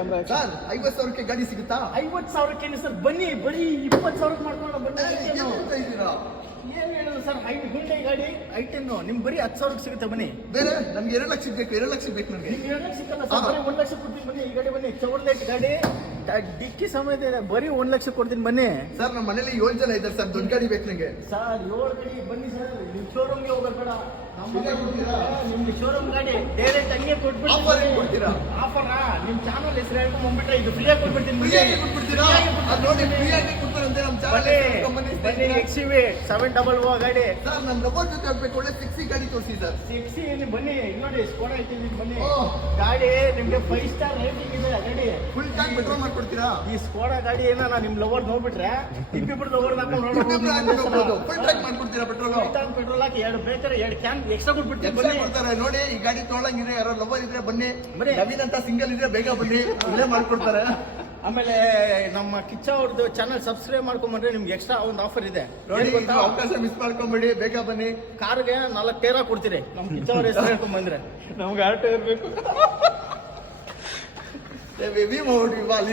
Camera sir 50,000ಕ್ಕೆ ಗಾಡಿ ಸಿಗುತ್ತಾ? 50,000ಕ್ಕೆ sir ಬನ್ನಿ, ಬರೀ 20,000ಕ್ಕೆ ಮಾಡ್ಕೊಂಡು ಬನ್ನಿ. ಏನ್ ಹೇಳ್ತಾ ಇದ್ದೀರಾ? ಏನ್ ಹೇಳೋದು ಸರ್, ಹುಂಡೈ ಗಾಡಿ ಐಟೆನ್ನು ನಿಮ್ಗೆ ಬರೀ 10,000ಕ್ಕೆ ಸಿಗುತ್ತೆ ಬನ್ನಿ. ಬೇರೆ ನಮ್ಗೆ 2 ಲಕ್ಷ ಬೇಕು, 2 ಲಕ್ಷ ಬೇಕು ನಮ್ಗೆ. ನಿಮ್ಗೆ 2 ಲಕ್ಷ ಸಿಕ್ಕಲ್ಲ ಸರ್, ಬರೀ 1 ಲಕ್ಷ ಕೊಡ್ತೀನಿ ಬನ್ನಿ. ಈ ಗಾಡಿ ಬನ್ನಿ, ಚೌರ್ಲೈಟ್ ಗಾಡಿ, ಡಿಕ್ಕಿ ಸಮೇತ ಇದೆ, ಬರೀ 1 ಲಕ್ಷ ಕೊಡ್ತೀನಿ ಬನ್ನಿ. ಸರ್ ನಮ್ಮ ಮನೇಲಿ 7 ಜನ ಇದ್ದಾರೆ ಸರ್, ದೊಡ್ಡ ಗಾಡಿ ಬೇಕು ನಂಗೆ. ಸರ್ 7 ಗಾಡಿ ಬನ್ನಿ ಸರ್, ನಿಮ್ ಶೋರೂಮ್ಗೆ ಹೋಗೋದು ಬೇಡ, ಇಲ್ಲೇ ಕೊಡ್ತೀರಾ? ನಿಮ್ಗೆ ಶೋರೂಮ್ ಗಾಡಿ ಡೈರೆಕ್ಟ್ ಹಂಗೆ ಕೊಟ್ಬಿಟ್ಟು ಆಫರ್ ಏನ್ ಕೊಡ್ತೀರಾ? ಆಫರಾ ನಿಮ್ ಚಾನಲ್ ಹೆಸರು ಹೇಳ್ಕೊಂಡು ಬಂದ್ಬಿಟ್ರೆ ಇದು ಫ್ರೀಯಾಗಿ ಕೊಟ್ಬಿಡ್ತೀನಿ. ಫ್ರೀಯಾಗಿ ಕೊಟ್ಬಿಡ್ತೀರಾ? ಅದು ನೋಡಿ ಫ್ರೀಯಾಗಿ ಕೊಡ್ತಾರಂತೆ ನಮ್ಮ ಚಾನಲ್. ಬನ್ನಿ XUV 700 ಗಾಡಿ. ಸರ್ ನನ್ನ ಲವರ್ ಜೊತೆ ಹೋಗ್ಬೇಕು, ಒಳ್ಳೆ ಸಿಕ್ಸಿ ಗಾಡಿ ತೋರಿಸಿ ಸರ್. 60 ಇಲ್ಲಿ ಬನ್ನಿ, ಇಲ್ಲಿ ನೋಡಿ ಸ್ಕೋಡಾ ಐತಿವಿ ಬನ್ನಿ. ಓ. ಗಾಡಿ ನಿಮ್ಗೆ 5 ಸ್ಟಾರ್ ರೇಟಿಂಗ್ ಇದೆ ಗಾಡಿ. ಫುಲ್ ಟ್ಯಾಂಕ್ ಪೆಟ್ರೋಲ್ ಮಾಡ್ಕೊಡ್ತೀರಾ? ಈ ಸ್ಕೋಡಾ ಗಾಡಿ ಏನೋ ನಿಮ್ ಲವರ್ ನೋಡ್ಬಿಟ್ರೆ ಇಬ್ಬಿಬ್ರು ಲವರ್ ಫುಲ್ ಟ್ಯಾಂಕ್ ಮಾಡ್ಕೊಡ್ತೀರಾ ಪೆಟ್ರೋಲ್? ಪೆಟ್ರೋಲ್ ಹಾಕಿ 2 ಬೇಕಾದ್ರೆ 2 ಕ್ಯಾನ್ ಎಕ್ಸ್ಟ್ರಾ ಕೊಟ್ಬಿಡ್ತೀನಿ ಬನ್ನಿ. ಕೊಡ್ತಾರೆ ನೋಡಿ, ಈ ಗಾಡಿ ತೊಗೊಳಂಗಿದ್ರೆ ಯಾರೋ ಲವರ್ ಇದ್ರೆ ಬನ್ನಿ, ಬನ್ನಿ. ನವೀನ್ ಅಂತ ಸಿಂಗಲ್ ಇದ್ರೆ ಬೇಗ ಬನ್ನಿ, ಇಲ್ಲೇ ಮಾಡ್ಕೊಡ್ತಾರೆ. ಆಮೇಲೆ ನಮ್ಮ ಕಿಚ್ಚ ಅವ್ರದ್ದು ಚಾನಲ್ ಸಬ್ಸ್ಕ್ರೈಬ್ ಮಾಡ್ಕೊಂಡ್ಬಂದ್ರೆ ನಿಮ್ಗೆ ಎಕ್ಸ್ಟ್ರಾ ಒಂದು ಆಫರ್ ಇದೆ ನೋಡಿ, ಏನ್ ಗೊತ್ತಾ? ಅವಕಾಶ ಮಿಸ್ ಮಾಡ್ಕೊಂಬೇಡಿ, ಬೇಗ ಬನ್ನಿ. ಕಾರ್ಗೆ 4 ಟೇರಾ ಕೊಡ್ತೀರಿ ನಮ್ ಕಿಚ್ಚ ಅವ್ರ ಹೆಸರು ಹೇಳ್ಕೊಂಡ್ ಬಂದ್ರೆ. ನಮ್ಗೆ ಆಟೋ ಇರ್ಬೇಕು. ಬೇಬಿ ಮೋಡಿ ವಾಲಿ